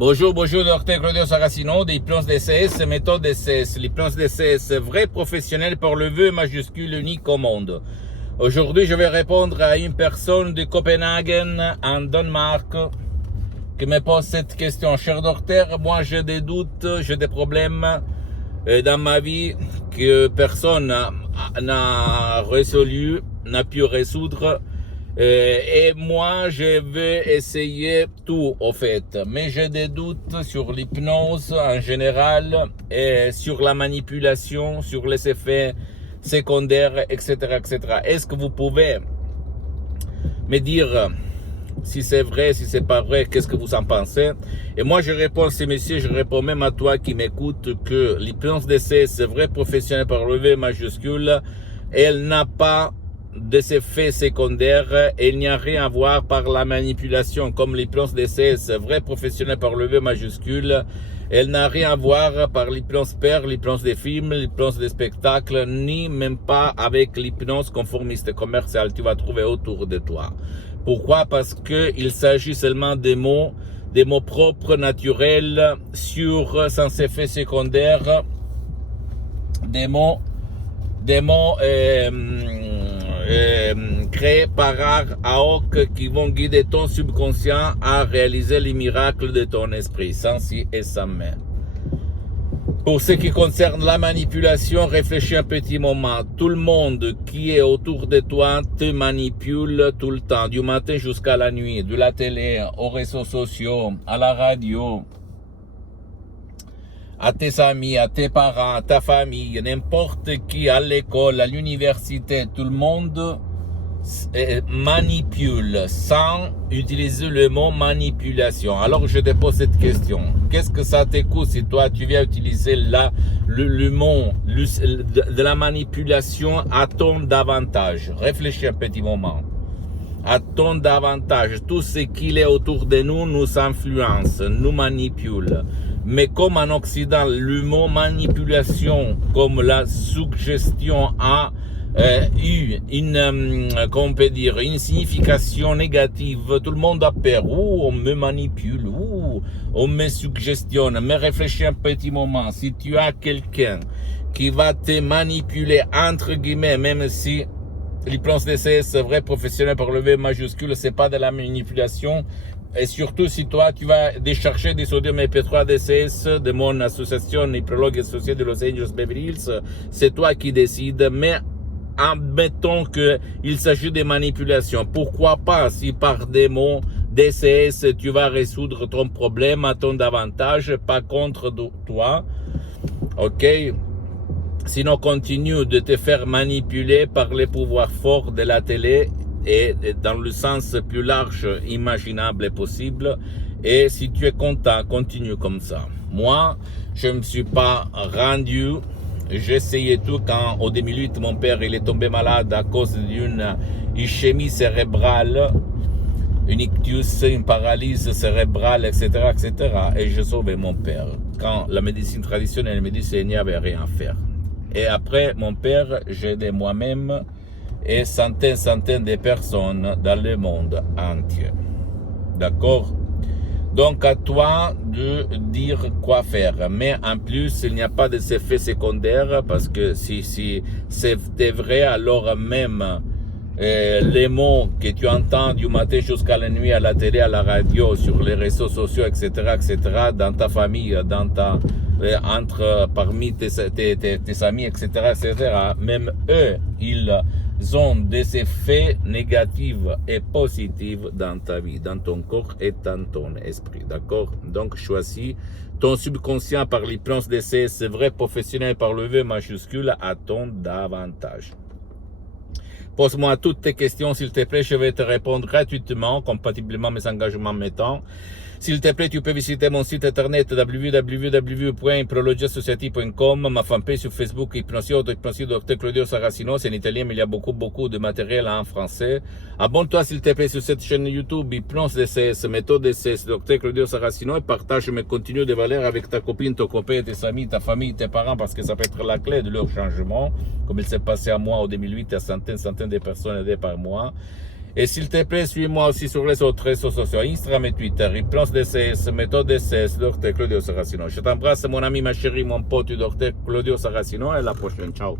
Bonjour, docteur Claudio Saracino, d'hypnose DCS, méthode DCS. L'hypnose DCS, vrai professionnel par le vœu majuscule unique au monde. Aujourd'hui, je vais répondre à une personne de Copenhague, en Danemark, qui me pose cette question. Cher docteur, moi j'ai des doutes, j'ai des problèmes dans ma vie que personne n'a résolu, n'a pu résoudre. Et moi, je vais essayer tout, au fait. Mais j'ai des doutes sur l'hypnose en général, et sur la manipulation, sur les effets secondaires, etc., etc. Est-ce que vous pouvez me dire si c'est vrai, si c'est pas vrai, qu'est-ce que vous en pensez? Et moi, je réponds à ces messieurs, je réponds même à toi qui m'écoute que l'hypnose d'essai, c'est vrai professionnel par le V majuscule. Elle n'a pas des effets secondaires, il n'y a rien à voir par la manipulation, comme l'hypnose d'essai, c'est vrai professionnel par le V majuscule. Elle n'a rien à voir par l'hypnose père, l'hypnose des films, l'hypnose des spectacles, ni même pas avec l'hypnose conformiste commerciale tu vas trouver autour de toi. Pourquoi? Parce que il s'agit seulement des mots propres, naturels, sûrs, sans effet secondaire, des mots créés par art à hoc qui vont guider ton subconscient à réaliser les miracles de ton esprit, sans si et sans mais. Pour ce qui concerne la manipulation, réfléchis un petit moment. Tout le monde qui est autour de toi te manipule tout le temps, du matin jusqu'à la nuit, de la télé, aux réseaux sociaux, à la radio, à tes amis, à tes parents, à ta famille, n'importe qui, à l'école, à l'université, tout le monde manipule sans utiliser le mot manipulation. Alors je te pose cette question. Qu'est-ce que ça te coûte si toi tu viens utiliser le mot de la manipulation à ton avantage? Réfléchis un petit moment. À ton avantage, tout ce qui est autour de nous nous influence, nous manipule. Mais comme en Occident, le mot manipulation, comme la suggestion a eu comment on peut dire, une signification négative, tout le monde a peur. On me manipule, on me suggestionne. Mais réfléchis un petit moment. Si tu as quelqu'un qui va te manipuler, entre guillemets, même si l'hypnose DCS, c'est vrai, professionnel par le V majuscule, c'est pas de la manipulation. Et surtout, si toi, tu vas décharger des sodium MP3 DCS de mon association Hypnologue associée de Los Angeles Beverly Hills, c'est toi qui décides. Mais admettons qu'il s'agit de manipulation. Pourquoi pas, si par des mots DCS, tu vas résoudre ton problème à ton avantage, pas contre toi. Ok? Sinon, continue de te faire manipuler par les pouvoirs forts de la télé et dans le sens plus large imaginable et possible. Et si tu es content, continue comme ça. Moi, je ne me suis pas rendu. J'ai essayé tout quand, au 2008, mon père il est tombé malade à cause d'une ischémie cérébrale, une ictus, une paralysie cérébrale, etc., etc. Et j'ai sauvé mon père. Quand la médecine traditionnelle me dit qu'il n'y avait rien à faire. Et après mon père, j'ai aidé moi-même et centaines de personnes dans le monde entier. D'accord? Donc à toi de dire quoi faire. Mais en plus, il n'y a pas d'effets secondaires parce que si c'était vrai, alors même les mots que tu entends du matin jusqu'à la nuit à la télé, à la radio, sur les réseaux sociaux, etc., etc., dans ta famille, parmi tes amis, etc., etc., même eux, ils ont des effets négatifs et positifs dans ta vie, dans ton corps et dans ton esprit, d'accord? Donc, choisis ton subconscient par l'hypnose d'essai, c'est vrai, professionnel par le V majuscule à ton avantage. Pose-moi toutes tes questions, s'il te plaît, je vais te répondre gratuitement, compatiblement à mes engagements mettants. S'il te plaît, tu peux visiter mon site internet www.hypnologiassociative.com, ma fanpage sur Facebook, Hypnosio, Dr Claudio Saracino, c'est en italien, mais il y a beaucoup de matériel en français. Abonne-toi, s'il te plaît, sur cette chaîne YouTube, Hypnose DCS, méthode DCS, Dr Claudio Saracino, et partage mes contenus de valeur avec ta copine, ton copain, tes amis, ta famille, tes parents, parce que ça peut être la clé de leur changement, comme il s'est passé à moi au 2008, à centaines de personnes aidées par moi. Et s'il te plaît, suis-moi aussi sur les autres réseaux sociaux, Instagram et Twitter, Hypnose DCS, Méthode DCS, Dr Claudio Saracino. Je t'embrasse, mon ami, ma chérie, mon pote, Dr Claudio Saracino, et à la prochaine. Ciao.